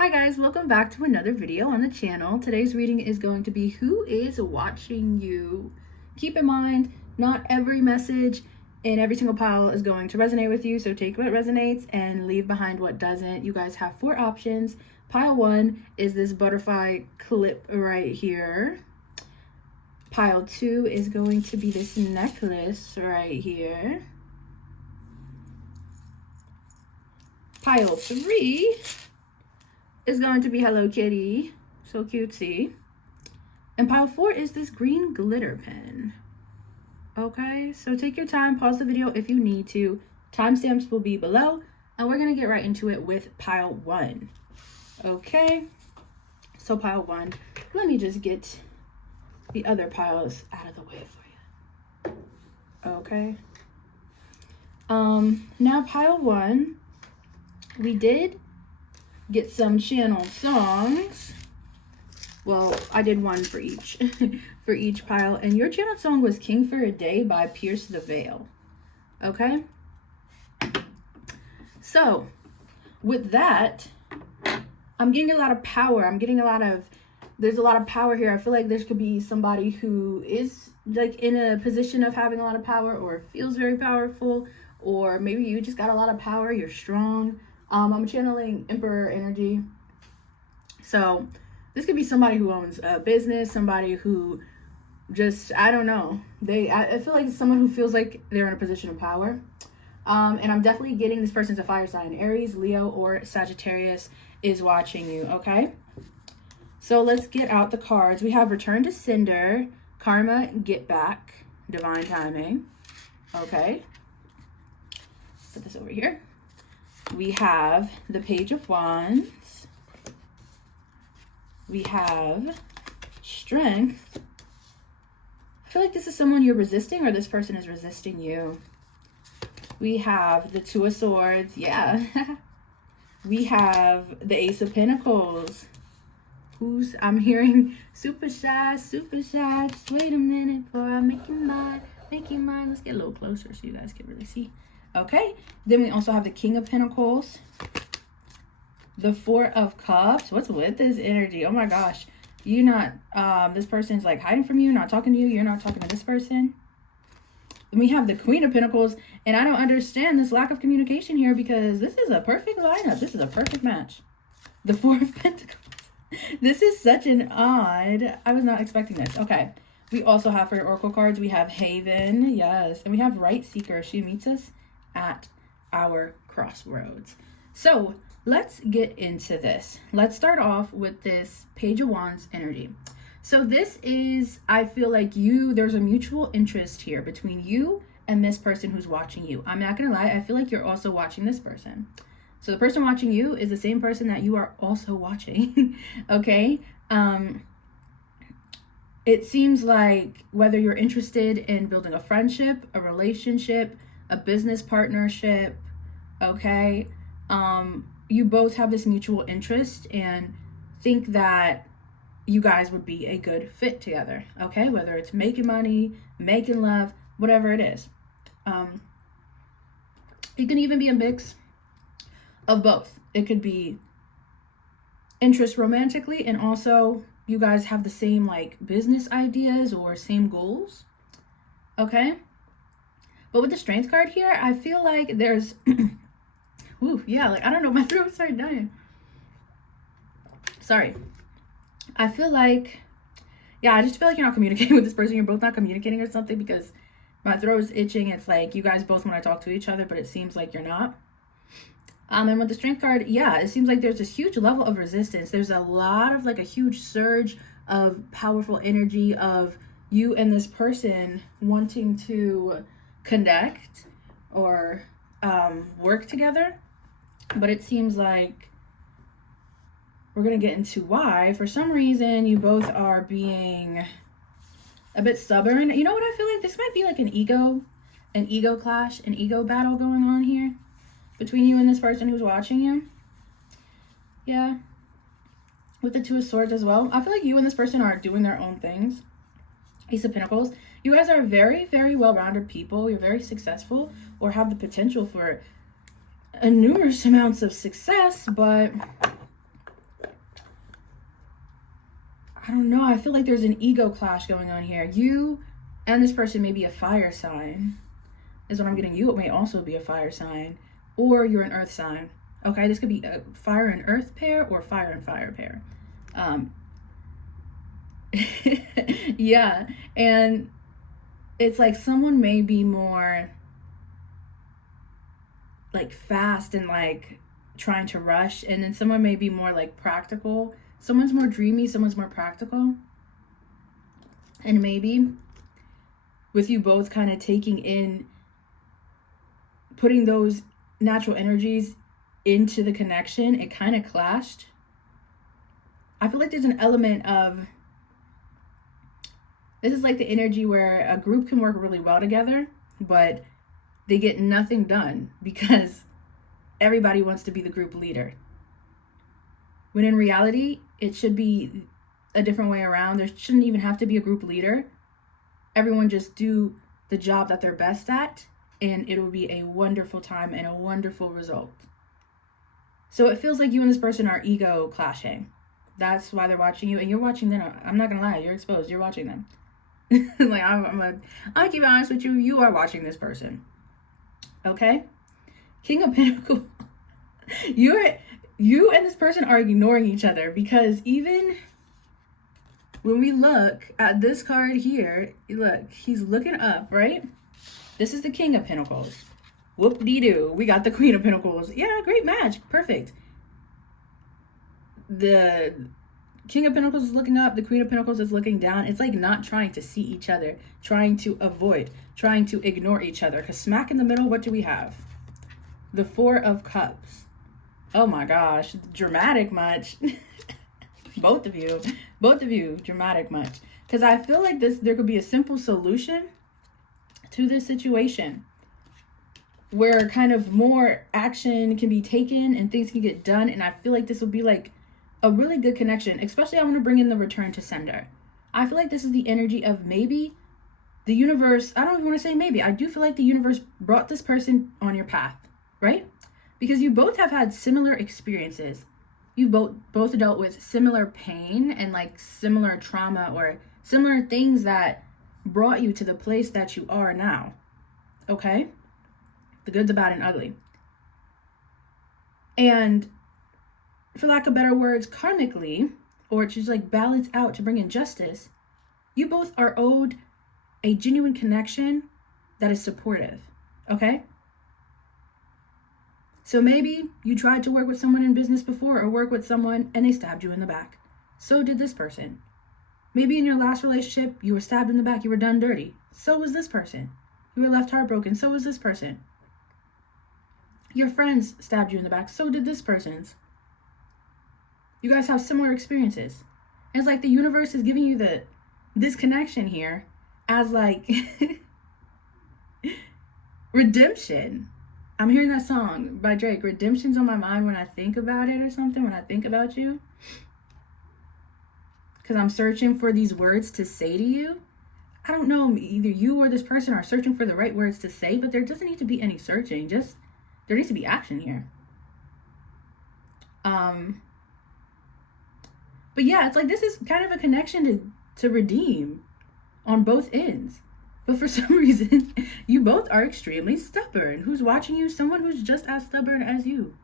Hi guys, welcome back to another video on the channel. Today's reading is going to be Who is Watching You? Keep in mind, not every message in every single pile is going to resonate with you, so take what resonates and leave behind what doesn't. You guys have 4 options. Pile 1 is this butterfly clip right here. Pile 2 is going to be this necklace right here. Pile 3 is going to be Hello Kitty, so cutesy. And pile 4 is this green glitter pen. Okay, so take your time, pause the video if you need to. Timestamps will be below, and we're gonna get right into it with pile 1. Okay, so pile 1, let me just get the other piles out of the way for you. Okay. Now pile 1, we did get some channel songs. Well, I did one for each for each pile, and your channel song was King for a Day by Pierce the Veil. Okay, so with that, I'm getting a lot of power. There's a lot of power here. I feel like this could be somebody who is like in a position of having a lot of power, or feels very powerful, or maybe you just got a lot of power, you're strong. I'm channeling Emperor energy. So this could be somebody who owns a business, somebody who just, I don't know. I feel like it's someone who feels like they're in a position of power. And I'm definitely getting this person's a fire sign. Aries, Leo, or Sagittarius is watching you, okay? So let's get out the cards. We have Return to Cinder, Karma, Get Back, Divine Timing. Okay. Put this over here. We have the Page of Wands. We have Strength. I feel like this is someone you're resisting, or this person is resisting you. We have the Two of Swords. Yeah. We have the Ace of Pentacles. I'm hearing super shy, super shy. Just wait a minute before I make you mine. Make you mine. Let's get a little closer so you guys can really see. Okay, then we also have the King of Pentacles, the Four of Cups. What's with this energy? Oh my gosh, you not, this person's like hiding from you, not talking to you, you're not talking to this person. Then we have the Queen of Pentacles, and I don't understand this lack of communication here, because this is a perfect lineup. This is a perfect match. The Four of Pentacles. This is such an odd, I was not expecting this. Okay, we also have for your Oracle cards, we have Haven, yes, and we have Right Seeker. She meets us at our crossroads. So let's get into this. Let's start off with this Page of Wands energy. So this is, I feel like there's a mutual interest here between you and this person who's watching you. I'm not gonna lie, I feel like you're also watching this person. So the person watching you is the same person that you are also watching. Okay, it seems like whether you're interested in building a friendship, a relationship, a business partnership, okay, you both have this mutual interest and think that you guys would be a good fit together, okay? Whether it's making money, making love, whatever it is. It can even be a mix of both. It could be interest romantically, and also you guys have the same like business ideas or same goals, okay? But with the Strength card here, I feel like there's, ooh, yeah, like, I don't know, my throat started dying. Sorry. I feel like, yeah, I just feel like you're not communicating with this person. You're both not communicating or something, because my throat is itching. It's like you guys both want to talk to each other, but it seems like you're not. And with the Strength card, yeah, it seems like there's this huge level of resistance. There's a lot of like a huge surge of powerful energy of you and this person wanting to connect or work together, but it seems like we're gonna get into why. For some reason, you both are being a bit stubborn. You know what I feel like? This might be like an ego clash, an ego battle going on here between you and this person who's watching you. Yeah, with the Two of Swords as well. I feel like you and this person are doing their own things. Ace of Pentacles. You guys are very, very well-rounded people. You're very successful, or have the potential for numerous amounts of success, but I don't know. I feel like there's an ego clash going on here. You and this person may be a fire sign, is what I'm getting. You may also be a fire sign, or you're an earth sign. Okay, this could be a fire and earth pair or fire and fire pair. Yeah, and it's like someone may be more like fast and like trying to rush, and then someone may be more like practical. Someone's more dreamy, someone's more practical. And maybe with you both kind of taking in, putting those natural energies into the connection, it kind of clashed. I feel like there's an element of, this is like the energy where a group can work really well together, but they get nothing done because everybody wants to be the group leader. When in reality, it should be a different way around. There shouldn't even have to be a group leader. Everyone just do the job that they're best at, and it'll be a wonderful time and a wonderful result. So it feels like you and this person are ego clashing. That's why they're watching you, and you're watching them. I'm not gonna lie, you're exposed. You're watching them. Like I'm gonna keep it honest with you. You are watching this person. Okay, King of Pentacles. You and this person are ignoring each other, because even when we look at this card here, look, he's looking up, right? This is the King of Pentacles. Whoop-de-doo. We got the Queen of Pentacles. Yeah, great match. Perfect. The King of Pentacles is looking up. The Queen of Pentacles is looking down. It's like not trying to see each other, trying to avoid, trying to ignore each other. Because smack in the middle, what do we have? The Four of Cups. Oh my gosh. Dramatic much. Both of you, dramatic much. Because I feel like there could be a simple solution to this situation where kind of more action can be taken and things can get done. And I feel like this would be like a really good connection. Especially I want to bring in the return to sender. I feel like this is the energy of maybe the universe. I don't even want to say maybe. I do feel like the universe brought this person on your path, right? Because you both have had similar experiences. You've both dealt with similar pain and like similar trauma or similar things that brought you to the place that you are now. Okay? The good, the bad, and ugly. And for lack of better words, karmically, or to just like balance out to bring in justice, you both are owed a genuine connection that is supportive. Okay? So maybe you tried to work with someone in business before, or work with someone and they stabbed you in the back. So did this person. Maybe in your last relationship, you were stabbed in the back, you were done dirty. So was this person. You were left heartbroken. So was this person. Your friends stabbed you in the back. So did this person's. You guys have similar experiences. And it's like the universe is giving you this connection here as like redemption. I'm hearing that song by Drake, Redemption's on my mind when I think about it or something, when I think about you. Because I'm searching for these words to say to you. I don't know, either you or this person are searching for the right words to say, but there doesn't need to be any searching. Just, there needs to be action here. But yeah, it's like this is kind of a connection to redeem on both ends. But for some reason, you both are extremely stubborn. Who's watching you? Someone who's just as stubborn as you.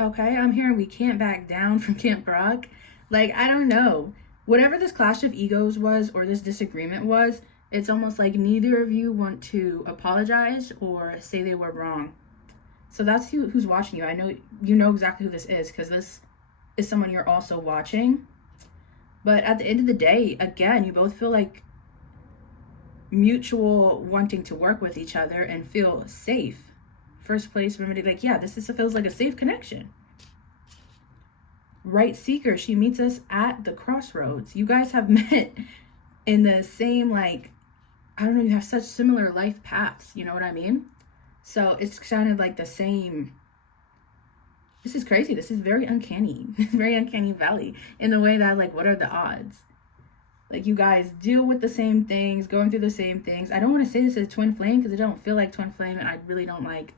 Okay, I'm hearing we can't back down from Camp Rock. Like, I don't know. Whatever this clash of egos was, or this disagreement was, it's almost like neither of you want to apologize or say they were wrong. So that's who's watching you. I know you know exactly who this is, because this is someone you're also watching. But at the end of the day, again, you both feel like mutual wanting to work with each other and feel safe. First place, remedy, like, yeah, feels like a safe connection. Right seeker, she meets us at the crossroads. You guys have met in the same, like, I don't know, you have such similar life paths, you know what I mean? So it's kind of like the same. This is crazy. This is very uncanny. Very uncanny valley in the way that, like, what are the odds? Like, you guys deal with the same things, going through the same things. I don't want to say this is twin flame because I don't feel like twin flame, and I really don't like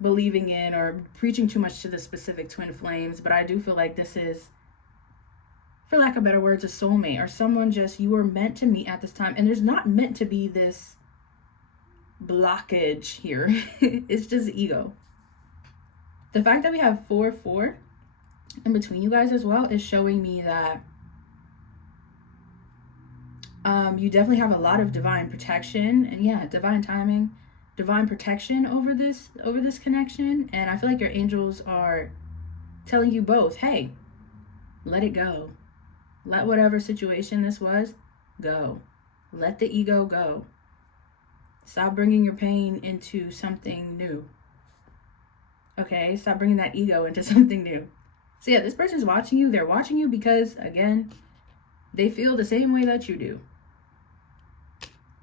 believing in or preaching too much to the specific twin flames, but I do feel like this is for lack of better words, a soulmate or someone just you were meant to meet at this time. And there's not meant to be this blockage here. It's just ego. The fact that we have 4-4 in between you guys as well is showing me that you definitely have a lot of divine protection and divine timing, divine protection over this connection. And I feel like your angels are telling you both, hey, let it go. Let whatever situation this was go. Let the ego go. Stop bringing your pain into something new. Okay, stop bringing that ego into something new. So yeah, this person's watching you. They're watching you because, again, they feel the same way that you do.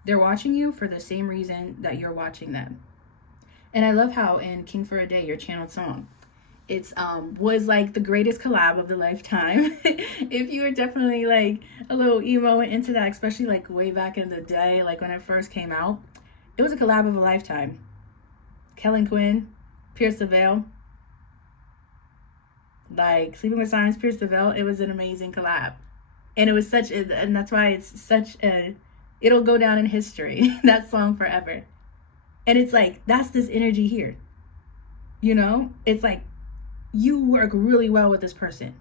They're watching you for the same reason that you're watching them. And I love how in King for a Day, your channeled song, it's was like the greatest collab of the lifetime. If you were definitely like a little emo and into that, especially like way back in the day, like when it first came out, it was a collab of a lifetime. Kellen Quinn, Pierce the Veil, like Sleeping with Sirens, Pierce the Veil. It was an amazing collab, and it was and that's why it's such a. It'll go down in history, that song forever. And it's like, that's this energy here. You know? It's like, you work really well with this person.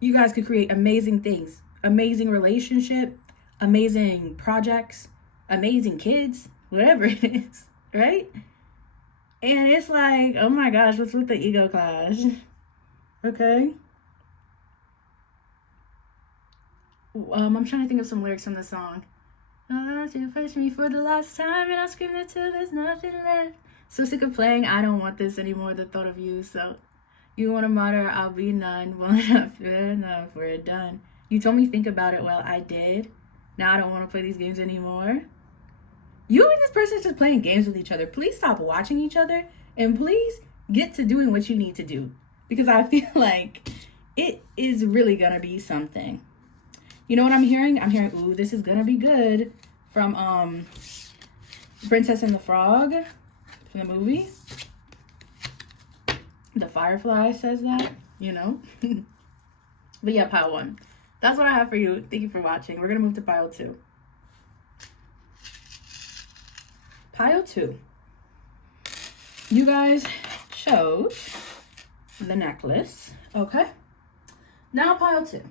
You guys could create amazing things. Amazing relationship. Amazing projects. Amazing kids. Whatever it is. Right? And it's like, oh my gosh, what's with the ego clash? Okay? I'm trying to think of some lyrics from the song. You push me for the last time and I scream that till there's nothing left. So sick of playing, I don't want this anymore, the thought of you. So you want a martyr, I'll be none. Well enough, fair enough, we're done. You told me think about it, well I did. Now I don't want to play these games anymore. You and this person is just playing games with each other. Please stop watching each other and please get to doing what you need to do. Because I feel like it is really gonna be something. You know what I'm hearing? I'm hearing, ooh, this is gonna be good, from Princess and the Frog, from the movie. The Firefly says that, you know? But yeah, pile 1. That's what I have for you. Thank you for watching. We're gonna move to pile 2. Pile 2. You guys chose the necklace, okay? Now pile 2.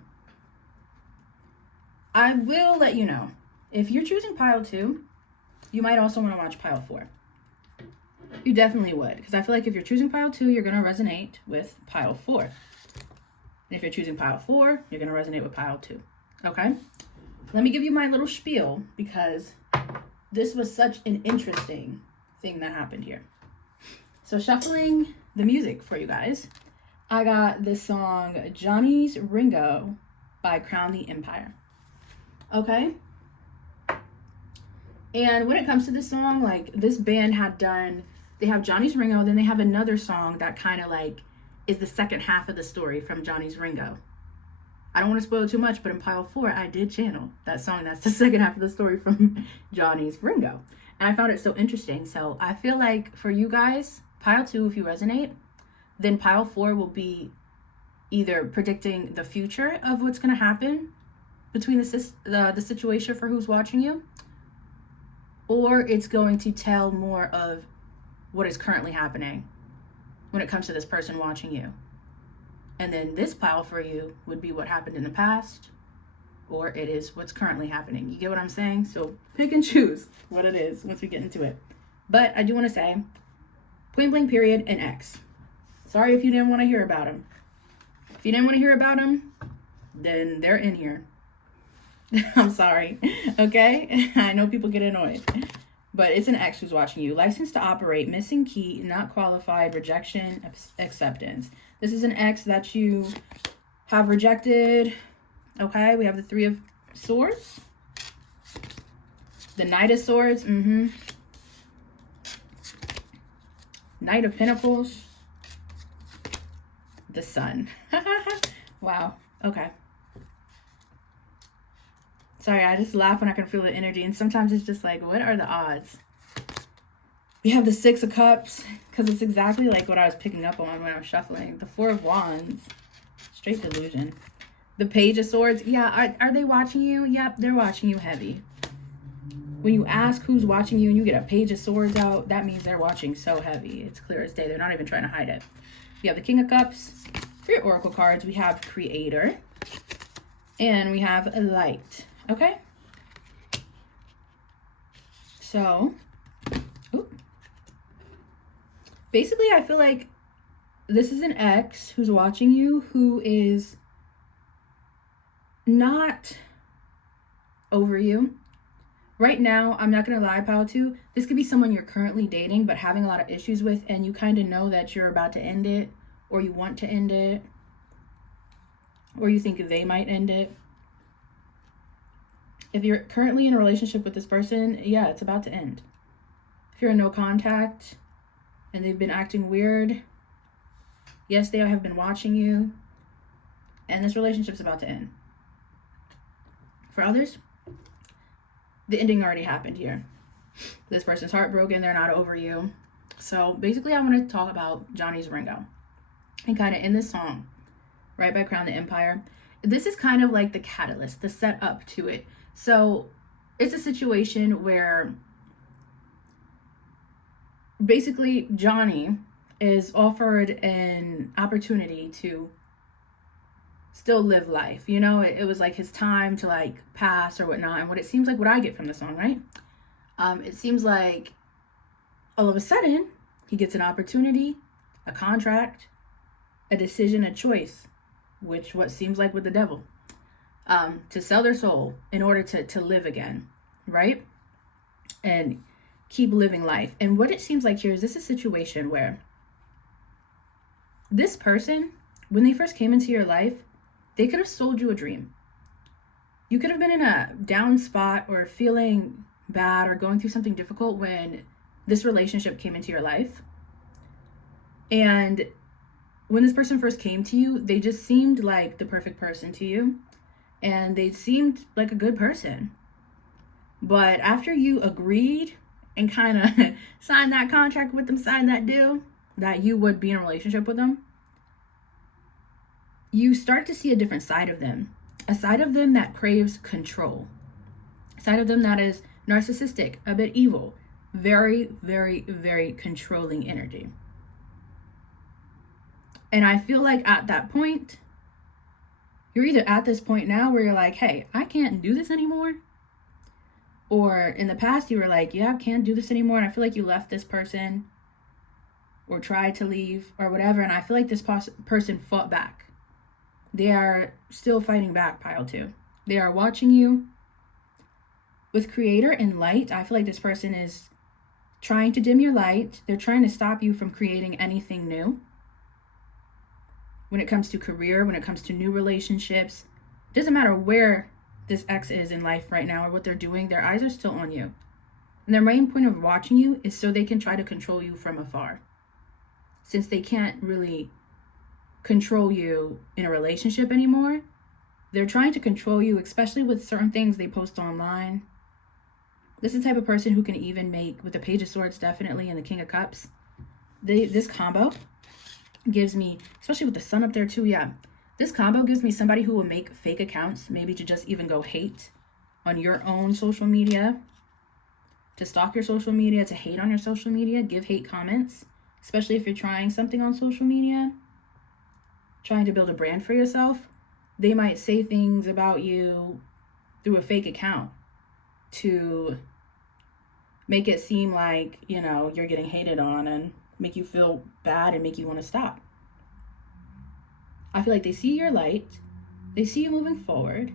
I will let you know, if you're choosing pile 2, you might also want to watch pile 4. You definitely would, because I feel like if you're choosing pile 2, you're going to resonate with pile 4. And if you're choosing pile 4, you're going to resonate with pile 2. Okay? Let me give you my little spiel, because this was such an interesting thing that happened here. So shuffling the music for you guys, I got this song, Johnny's Ringo by Crown the Empire. Okay? And when it comes to this song, like, this band had done, they have Johnny's Ringo, then they have another song that kind of like is the second half of the story from Johnny's Ringo. I don't want to spoil too much, but in pile 4, I did channel that song. That's the second half of the story from Johnny's Ringo. And I found it so interesting. So I feel like for you guys, pile 2, if you resonate, then pile 4 will be either predicting the future of what's going to happen between the situation for who's watching you, or it's going to tell more of what is currently happening when it comes to this person watching you. And then this pile for you would be what happened in the past, or it is what's currently happening. You get what I'm saying? So pick and choose what it is once we get into it. But I do want to say, point blank period and X. Sorry if you didn't want to hear about them. If you didn't want to hear about them, then they're in here. I'm sorry, okay? I know people get annoyed, but it's an X who's watching you. License to operate, missing key, not qualified, rejection, acceptance. This is an X that you have rejected, okay? We have the 3 of Swords, the Knight of Swords, Knight of Pentacles, the Sun. Wow, okay. Sorry, I just laugh when I can feel the energy. And sometimes it's just like, what are the odds? We have the 6 of Cups, because it's exactly like what I was picking up on when I was shuffling. The 4 of Wands, straight delusion. The Page of Swords. Yeah, are they watching you? Yep, they're watching you heavy. When you ask who's watching you and you get a Page of Swords out, that means they're watching so heavy. It's clear as day. They're not even trying to hide it. You have the King of Cups. For your Oracle cards, we have Creator. And we have Light. Okay? So, basically, I feel like this is an ex who's watching you who is not over you. Right now, I'm not going to lie, pile two. This could be someone you're currently dating but having a lot of issues with, and you kind of know that you're about to end it, or you want to end it, or you think they might end it. If you're currently in a relationship with this person, yeah, it's about to end. If you're in no contact and they've been acting weird, yes, they have been watching you, and this relationship's about to end. For others, the ending already happened here. This person's heartbroken, they're not over you. So basically, I want to talk about Johnny's Ringo. And kind of in this song, right by Crown the Empire, this is kind of like the catalyst, the setup to it. So it's a situation where basically Johnny is offered an opportunity to still live life. You know, it was like his time to like pass or whatnot. And what it seems like, what I get from the song, right? It seems like all of a sudden he gets an opportunity, a contract, a decision, a choice, which what seems like with the devil, to sell their soul in order to live again, right? And keep living life. And what it seems like here is this is a situation where this person, when they first came into your life, they could have sold you a dream. You could have been in a down spot or feeling bad or going through something difficult when this relationship came into your life. And when this person first came to you, they just seemed like the perfect person to you. And they seemed like a good person. But after you agreed and kind of signed that contract with them, signed that deal that you would be in a relationship with them, you start to see a different side of them. A side of them that craves control. A side of them that is narcissistic, a bit evil. Very, very, very controlling energy. And I feel like at that point, you're either at this point now where you're like, hey, I can't do this anymore. Or in the past, you were like, yeah, I can't do this anymore. And I feel like you left this person or tried to leave or whatever. And I feel like this person fought back. They are still fighting back, pile two. They are watching you. With Creator and Light, I feel like this person is trying to dim your light. They're trying to stop you from creating anything new. When it comes to career, when it comes to new relationships, it doesn't matter where this ex is in life right now or what they're doing, their eyes are still on you. And their main point of watching you is so they can try to control you from afar. Since they can't really control you in a relationship anymore, they're trying to control you, especially with certain things they post online. This is the type of person who can even make, with the Page of Swords definitely and the King of Cups, this combo gives me, especially with the sun up there too, yeah, this combo gives me somebody who will make fake accounts, maybe to just even go hate on your own social media, to stalk your social media, to hate on your social media, give hate comments, especially if you're trying something on social media, trying to build a brand for yourself. They might say things about you through a fake account to make it seem like, you know, you're getting hated on and make you feel bad and make you want to stop. I feel like they see your light, they see you moving forward,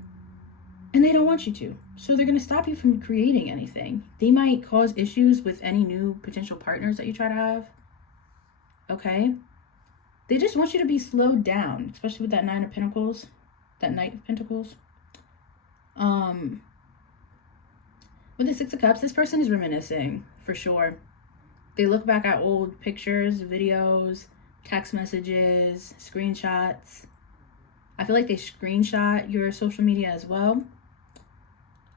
and they don't want you to. So they're going to stop you from creating anything. They might cause issues with any new potential partners that you try to have. Okay? They just want you to be slowed down, especially with that Nine of Pentacles, that Knight of Pentacles. With the Six of Cups, this person is reminiscing, for sure. They look back at old pictures, videos, text messages, screenshots. I feel like they screenshot your social media as well.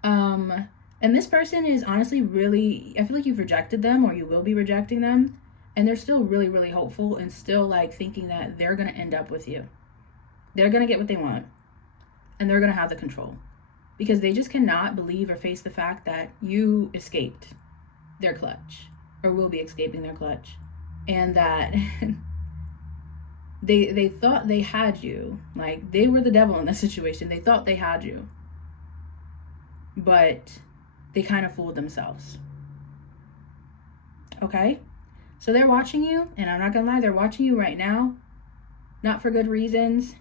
And this person is honestly really, I feel like you've rejected them or you will be rejecting them. And they're still really, really hopeful and still like thinking that they're going to end up with you. They're going to get what they want. and they're going to have the control because they just cannot believe or face the fact that you escaped their clutch or will be escaping their clutch, and that they thought they had you. Like, they were the devil in this situation. They thought they had you, but they kind of fooled themselves. Okay? So they're watching you, and I'm not gonna lie, they're watching you right now, not for good reasons.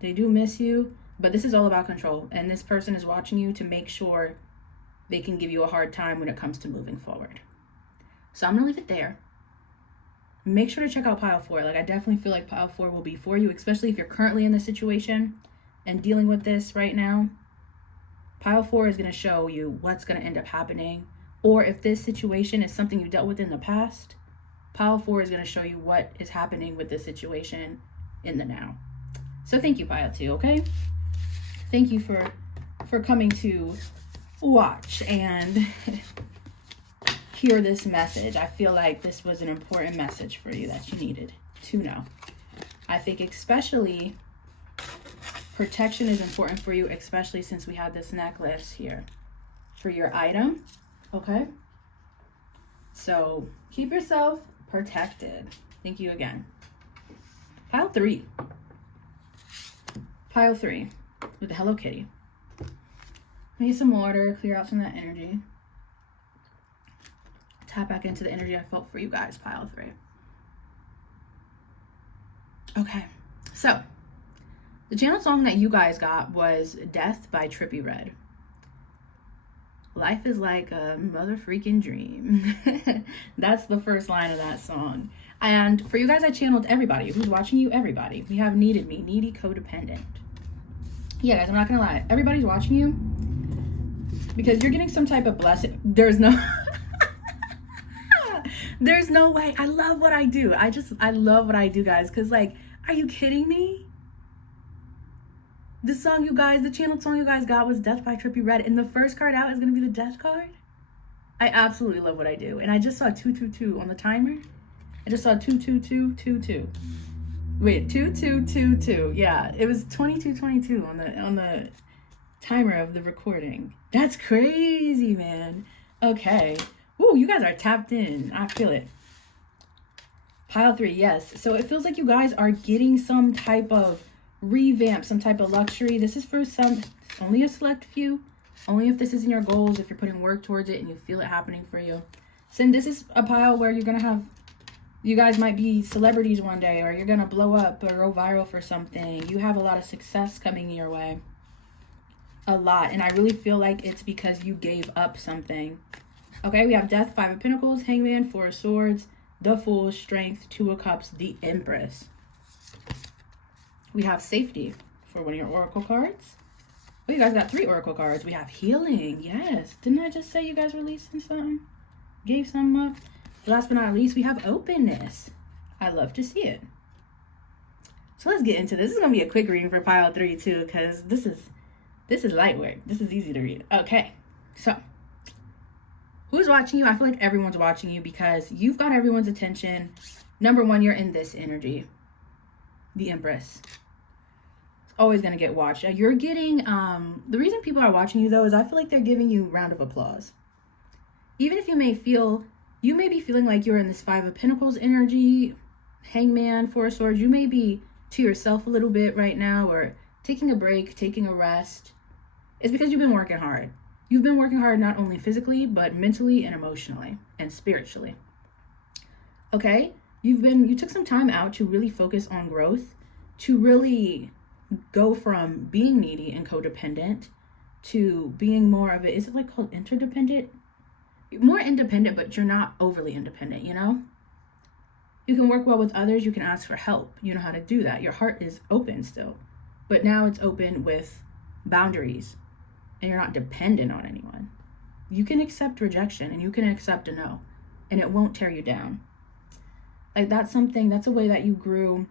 They do miss you, but this is all about control, and this person is watching you to make sure they can give you a hard time when it comes to moving forward. So I'm gonna leave it there. Make sure to check out pile 4. Like, I definitely feel like pile 4 will be for you, especially if you're currently in this situation and dealing with this right now. Pile 4 is gonna show you what's gonna end up happening, or if this situation is something you dealt with in the past, pile 4 is going to show you what is happening with this situation in the now. So thank you, pile 2, okay? Thank you for coming to watch and hear this message. I feel like this was an important message for you that you needed to know. I think especially protection is important for you, especially since we have this necklace here for your item, okay? So keep yourself protected. Thank you again. Pile 3. Pile 3 with the Hello Kitty. Need some water, clear out some of that energy. Tap back into the energy I felt for you guys, pile 3. Okay, so the channel song that you guys got was Death by Trippie Red. Life is like a mother freaking dream. That's the first line of that song. And for you guys, I channeled everybody who's watching you, everybody. We have needed me, needy, codependent. Yeah, guys, I'm not gonna lie. Everybody's watching you because you're getting some type of blessing. There's no way. I love what I do. I love what I do, guys. Cause like, are you kidding me? The song you guys, the channel song you guys got was Death by Trippie Red. And the first card out is going to be the Death card. I absolutely love what I do. And I just saw 222 on the timer. I just saw 22222. Wait, 2222. Yeah, it was 2222 on the timer of the recording. That's crazy, man. Okay. Ooh, you guys are tapped in. I feel it. Pile 3, yes. So it feels like you guys are getting some type of revamp, some type of luxury. This is for some, only a select few, only if this is in your goals, if you're putting work towards it and you feel it happening for you. So this is a pile where you're gonna have, you guys might be celebrities one day, or you're gonna blow up or go viral for something. You have a lot of success coming your way, a lot. And I really feel like it's because you gave up something. Okay, we have Death, 5 of Pentacles, Hangman, 4 of Swords, the Fool, Strength, 2 of Cups, the Empress. We have Safety for one of your oracle cards. Oh, you guys got 3 oracle cards. We have Healing. Yes. Didn't I just say you guys releasing something? Gave something up? Last but not least, we have Openness. I love to see it. So let's get into this. This is going to be a quick reading for pile 3 too, because this is light work. This is easy to read. Okay. So who's watching you? I feel like everyone's watching you because you've got everyone's attention. Number 1, you're in this energy. The Empress. Always going to get watched. You're getting, the reason people are watching you though is I feel like they're giving you a round of applause. Even if you may be feeling like you're in this 5 of Pentacles energy, Hangman, 4 of Swords. You may be to yourself a little bit right now, or taking a break, taking a rest. It's because you've been working hard. You've been working hard not only physically, but mentally and emotionally and spiritually. Okay? You took some time out to really focus on growth, to really go from being needy and codependent to being more of it. Is it like called interdependent? More independent, but you're not overly independent, you know? You can work well with others. You can ask for help. You know how to do that. Your heart is open still, but now it's open with boundaries and you're not dependent on anyone. You can accept rejection and you can accept a no, and it won't tear you down. Like that's a way that you grew.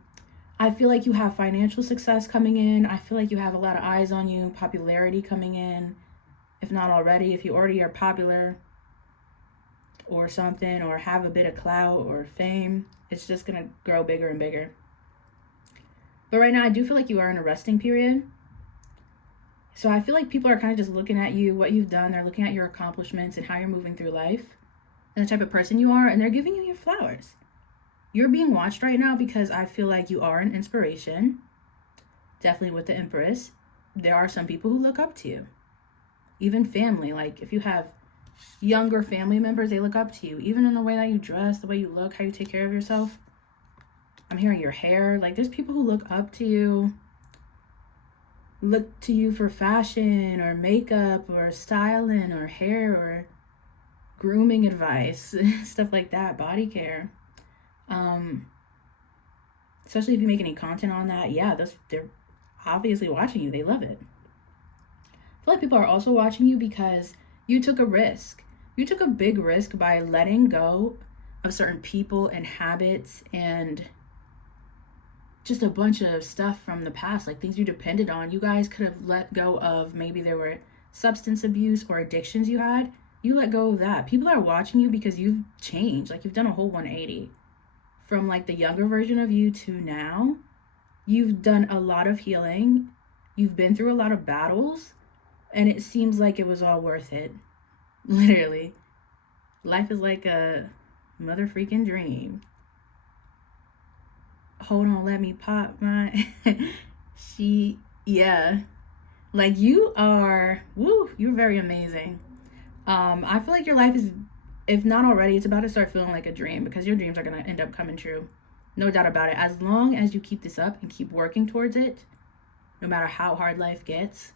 I feel like you have financial success coming in. I feel like you have a lot of eyes on you, popularity coming in. If not already, if you already are popular or something, or have a bit of clout or fame, it's just going to grow bigger and bigger. But right now, I do feel like you are in a resting period. So I feel like people are kind of just looking at you, what you've done. They're looking at your accomplishments and how you're moving through life and the type of person you are, and they're giving you your flowers. You're being watched right now because I feel like you are an inspiration. Definitely with the Empress. There are some people who look up to you. Even family. Like if you have younger family members, they look up to you. Even in the way that you dress, the way you look, how you take care of yourself. I'm hearing your hair. Like there's people who look up to you. Look to you for fashion or makeup or styling or hair or grooming advice. Stuff like that. Body care. Especially if you make any content on that. Yeah, they're obviously watching you. They love it. I feel like people are also watching you because you took a risk. You took a big risk by letting go of certain people and habits and just a bunch of stuff from the past, like things you depended on. You guys could have let go of, maybe there were substance abuse or addictions you had. You let go of that. People are watching you because you've changed. Like you've done a whole 180 from like the younger version of you to now. You've done a lot of healing. You've been through a lot of battles, and it seems like it was all worth it. Literally. Life is like a mother freaking dream. Hold on, let me pop my yeah. Like you are, you're very amazing. I feel like your life is, if not already, it's about to start feeling like a dream, because your dreams are going to end up coming true. No doubt about it. As long as you keep this up and keep working towards it, no matter how hard life gets,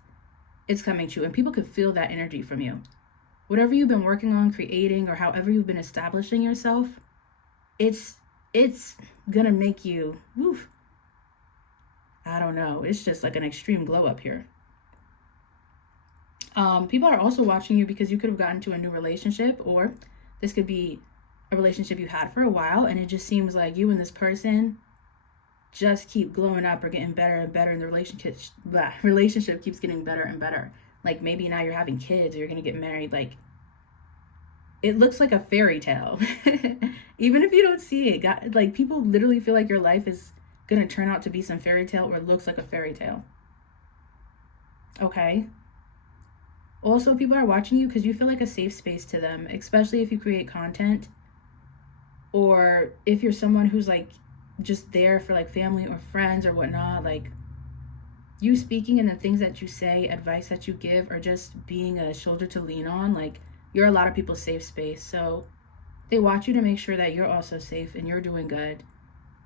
it's coming true. And people can feel that energy from you. Whatever you've been working on, creating, or however you've been establishing yourself, it's gonna make you, I don't know. It's just like an extreme glow up here. People are also watching you because you could have gotten to a new relationship, or this could be a relationship you had for a while, and it just seems like you and this person just keep glowing up or getting better and better, and the relationship keeps getting better and better. Like maybe now you're having kids or you're gonna get married. Like it looks like a fairy tale. Even if you don't see it, like people literally feel like your life is gonna turn out to be some fairy tale, or looks like a fairy tale. Okay. Also, people are watching you because you feel like a safe space to them, especially if you create content, or if you're someone who's like just there for like family or friends or whatnot. Like you speaking and the things that you say, advice that you give, or just being a shoulder to lean on, like you're a lot of people's safe space. So they watch you to make sure that you're also safe and you're doing good.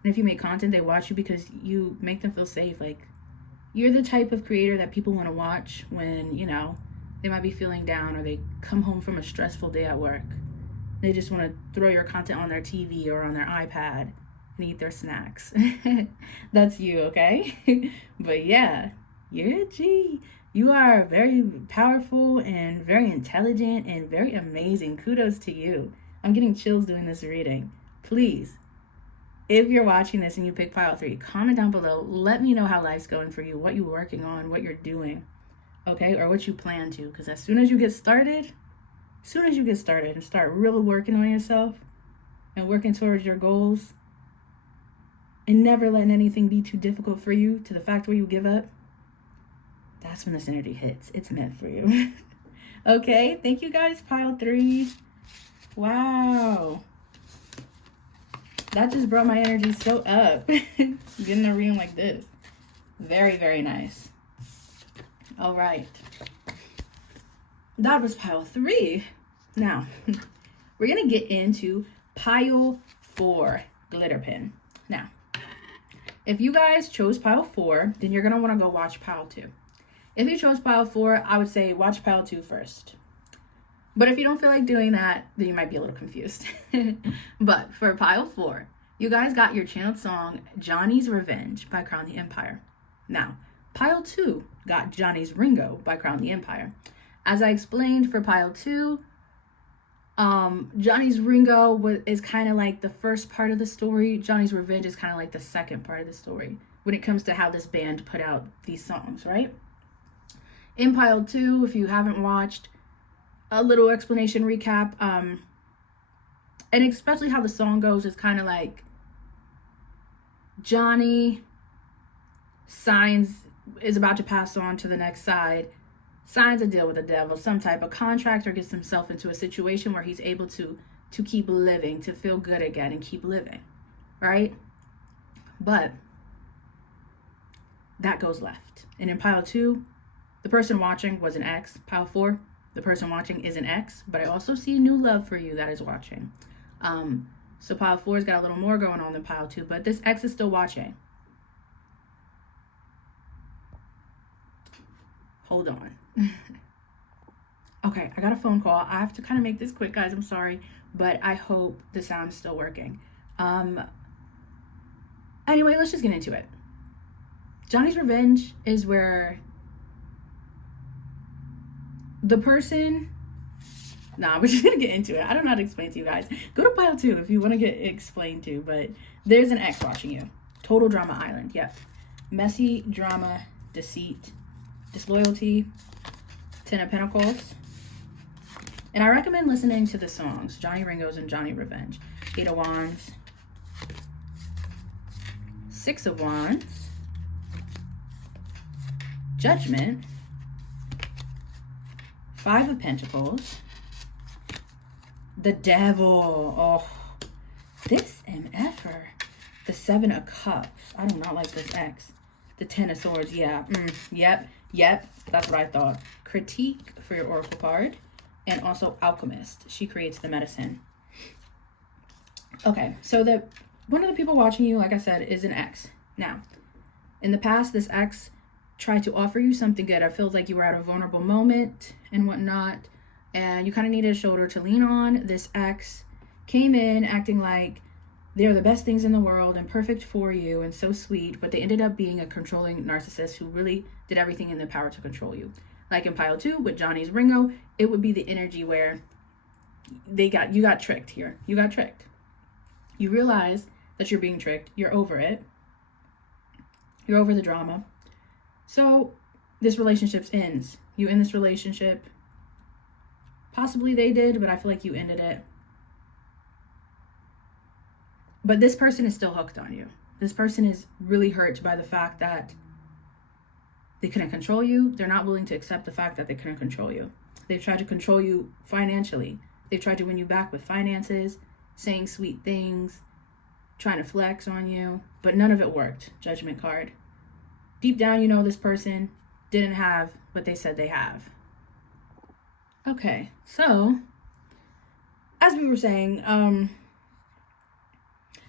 And if you make content, they watch you because you make them feel safe. Like you're the type of creator that people want to watch when, you know, they might be feeling down, or they come home from a stressful day at work. They just want to throw your content on their TV or on their iPad and eat their snacks. That's you, okay? But yeah, you're a G. You are very powerful and very intelligent and very amazing. Kudos to you. I'm getting chills doing this reading. Please, if you're watching this and you pick pile 3, comment down below. Let me know how life's going for you, what you're working on, what you're doing, okay? Or what you plan to. Because as soon as you get started and start really working on yourself and working towards your goals and never letting anything be too difficult for you to the fact where you give up, that's when this energy hits. It's meant for you. Okay, thank you guys, pile 3. Wow. That just brought my energy so up. Getting a reading like this. Very, very nice. All right. That was pile 3. Now, we're going to get into pile 4, glitter pin. Now, if you guys chose pile 4, then you're going to want to go watch pile 2. If you chose pile 4, I would say watch pile 2 first. But if you don't feel like doing that, then you might be a little confused. But for pile 4, you guys got your channeled song, Johnny's Revenge by Crown the Empire. Now, pile 2 got Johnny's Ringo by Crown the Empire. As I explained for pile 2, Johnny's Ringo is kind of like the first part of the story. Johnny's Revenge is kind of like the second part of the story when it comes to how this band put out these songs, right? In pile 2, if you haven't watched, a little explanation recap, and especially how the song goes is kind of like Johnny is about to pass on to the next side, signs a deal with the devil, some type of contract, or gets himself into a situation where he's able to keep living, to feel good again and keep living, right? But that goes left. And in pile 2, the person watching was an ex. Pile 4, the person watching is an ex, but I also see new love for you that is watching. So pile 4's got a little more going on than pile 2, but this ex is still watching. Hold on. Okay, I got a phone call. I have to kind of make this quick, guys. I'm sorry, but I hope the sound's still working. Anyway, let's just get into it. Johnny's revenge is where the person... Nah, we're just going to get into it. I don't know how to explain to you guys. Go to pile 2 if you want to get explained to, but there's an ex watching you. Total drama island. Yep. Messy drama, deceit, disloyalty, 10 of Pentacles. And I recommend listening to the songs, Johnny Ringo's and Johnny Revenge. 8 of Wands, 6 of Wands, Judgment, 5 of Pentacles, the Devil. Oh, this MFer. The 7 of Cups. I do not like this ex. The 10 of Swords. Yeah. Yep. That's what I thought. Critique for your Oracle card. And also Alchemist. She creates the medicine. Okay. So one of the people watching you, like I said, is an ex. Now, in the past, this ex tried to offer you something good. I feel like you were at a vulnerable moment and whatnot, and you kind of needed a shoulder to lean on. This ex came in acting like they're the best things in the world and perfect for you and so sweet, but they ended up being a controlling narcissist who really did everything in their power to control you. Like in pile 2 with Johnny's Ringo, it would be the energy where you got tricked here. You got tricked. You realize that you're being tricked. You're over it. You're over the drama. So this relationship ends. You end this relationship. Possibly they did, but I feel like you ended it. But this person is still hooked on you. This person is really hurt by the fact that they couldn't control you. They're not willing to accept the fact that they couldn't control you. They've tried to control you financially. They've tried to win you back with finances, saying sweet things, trying to flex on you, but none of it worked. Judgment card. Deep down, you know this person didn't have what they said they have. Okay, so as we were saying,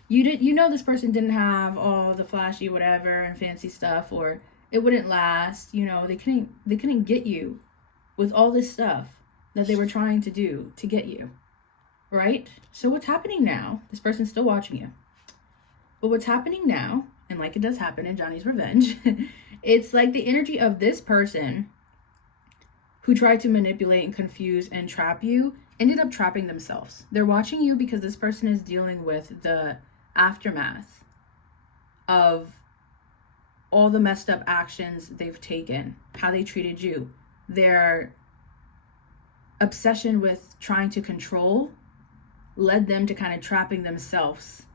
you know this person didn't have all the flashy whatever and fancy stuff, or it wouldn't last. You know, they couldn't get you with all this stuff that they were trying to do to get you, right? So what's happening now? This person's still watching you, but what's happening now, and like it does happen in Johnny's Revenge, it's like the energy of this person who tried to manipulate and confuse and trap you ended up trapping themselves. They're watching you because this person is dealing with the aftermath of all the messed up actions they've taken, how they treated you, their obsession with trying to control led them to kind of trapping themselves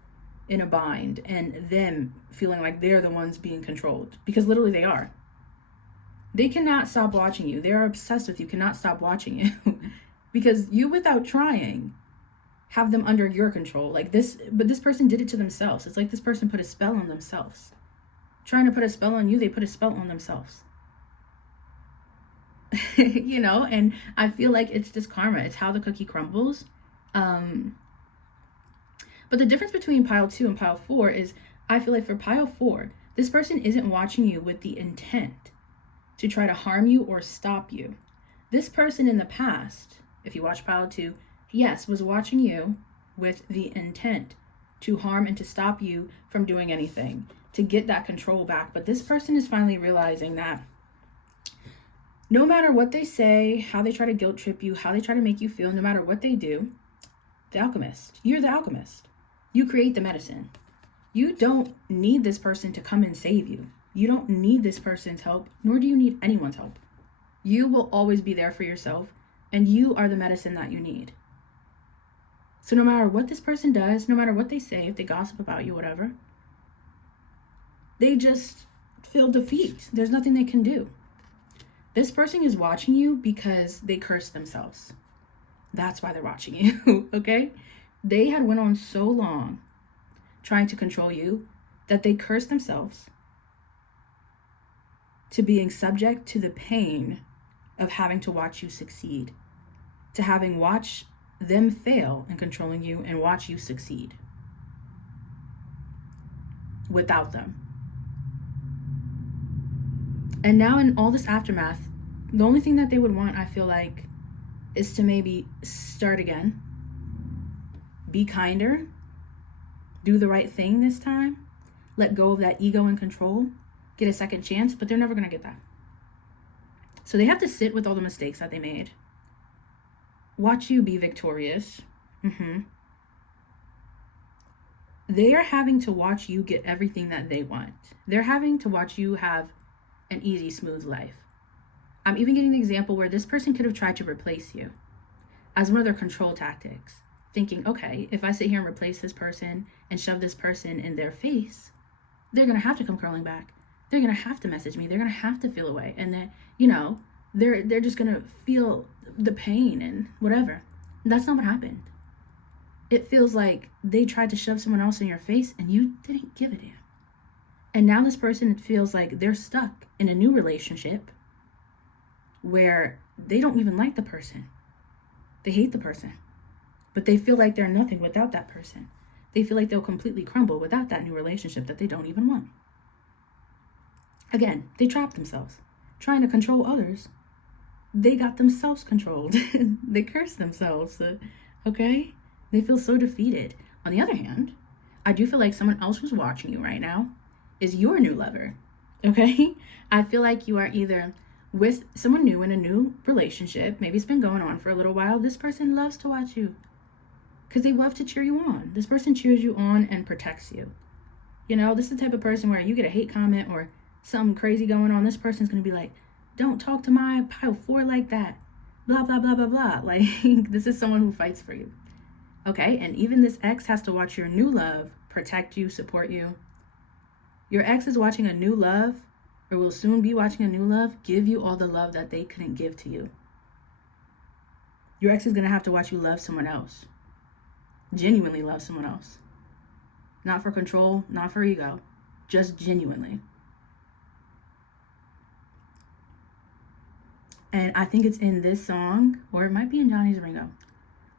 in a bind, and them feeling like they're the ones being controlled, because literally they are. They cannot stop watching you. They're obsessed with you, cannot stop watching you because you, without trying, have them under your control. Like this, but this person did it to themselves. It's like this person put a spell on themselves. Trying to put a spell on you, they put a spell on themselves. You know, and I feel like it's just karma. It's how the cookie crumbles. But the difference between pile 2 and pile 4 is, I feel like for pile 4, this person isn't watching you with the intent to try to harm you or stop you. This person in the past, if you watch pile 2, yes, was watching you with the intent to harm and to stop you from doing anything, to get that control back. But this person is finally realizing that no matter what they say, how they try to guilt trip you, how they try to make you feel, no matter what they do, the alchemist, you're the alchemist. You create the medicine. You don't need this person to come and save you. You don't need this person's help, nor do you need anyone's help. You will always be there for yourself, and you are the medicine that you need. So no matter what this person does, no matter what they say, if they gossip about you, whatever, they just feel defeat. There's nothing they can do. This person is watching you because they cursed themselves. That's why they're watching you, okay? They had went on so long trying to control you that they cursed themselves to being subject to the pain of having to watch you succeed, to having watch them fail in controlling you and watch you succeed without them. And now in all this aftermath, the only thing that they would want, I feel like, is to maybe start again, be kinder, do the right thing this time, let go of that ego and control, get a second chance, but they're never going to get that. So they have to sit with all the mistakes that they made, watch you be victorious. They are having to watch you get everything that they want. They're having to watch you have an easy, smooth life. I'm even getting the example where this person could have tried to replace you as one of their control tactics, thinking, okay, if I sit here and replace this person and shove this person in their face, they're going to have to come crawling back. They're going to have to message me. They're going to have to feel away. And then, they're just going to feel the pain and whatever. That's not what happened. It feels like they tried to shove someone else in your face and you didn't give a damn. And now this person feels like they're stuck in a new relationship where they don't even like the person. They hate the person. But they feel like they're nothing without that person. They feel like they'll completely crumble without that new relationship that they don't even want. Again, they trapped themselves. Trying to control others, they got themselves controlled. They cursed themselves. Okay? They feel so defeated. On the other hand, I do feel like someone else who's watching you right now is your new lover. Okay? I feel like you are either with someone new in a new relationship. Maybe it's been going on for a little while. This person loves to watch you because they love to cheer you on. This person cheers you on and protects you. This is the type of person where you get a hate comment or something crazy going on. This person's going to be like, don't talk to my pile 4 like that. Blah, blah, blah, blah, blah. Like, this is someone who fights for you. Okay? And even this ex has to watch your new love protect you, support you. Your ex is watching a new love, or will soon be watching a new love, give you all the love that they couldn't give to you. Your ex is going to have to watch you love someone else. Genuinely love someone else. Not for control, not for ego. Just genuinely. And I think it's in this song, or it might be in Johnny's Ringo.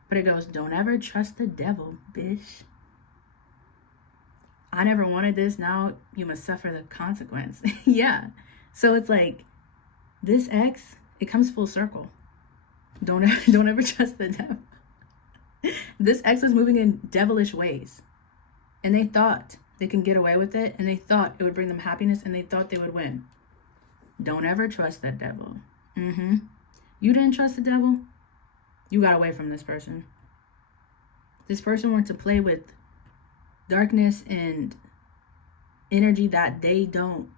But it goes, don't ever trust the devil, bitch. I never wanted this, now you must suffer the consequence. Yeah. So it's like, this ex, it comes full circle. Don't ever trust the devil. This ex was moving in devilish ways. And they thought they can get away with it. And they thought it would bring them happiness. And they thought they would win. Don't ever trust that devil. You didn't trust the devil. You got away from this person. This person wants to play with darkness and energy that they don't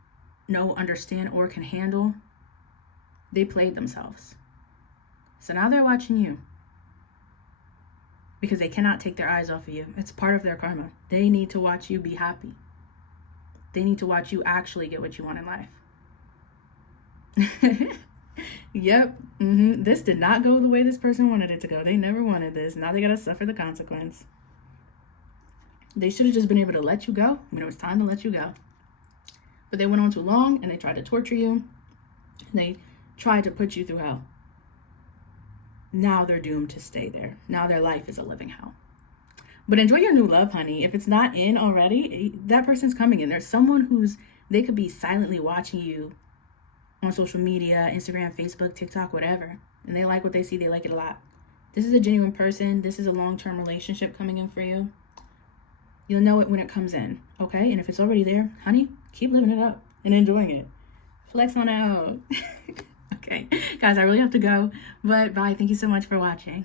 know, understand, or can handle. They played themselves. So now they're watching you because they cannot take their eyes off of you. It's part of their karma. They need to watch you be happy. They need to watch you actually get what you want in life. Yep. This did not go the way this person wanted it to go. They never wanted this. Now they got to suffer the consequence. They should have just been able to let you go when it was time to let you go. But they went on too long and they tried to torture you. And they tried to put you through hell. Now they're doomed to stay there. Now their life is a living hell. But enjoy your new love, honey. If it's not in already, that person's coming in. There's someone they could be silently watching you on social media, Instagram, Facebook, TikTok, whatever. And they like what they see. They like it a lot. This is a genuine person. This is a long-term relationship coming in for you. You'll know it when it comes in, okay? And if it's already there, honey, keep living it up and enjoying it. Flex on out. Okay, guys, I really have to go. But bye. Thank you so much for watching.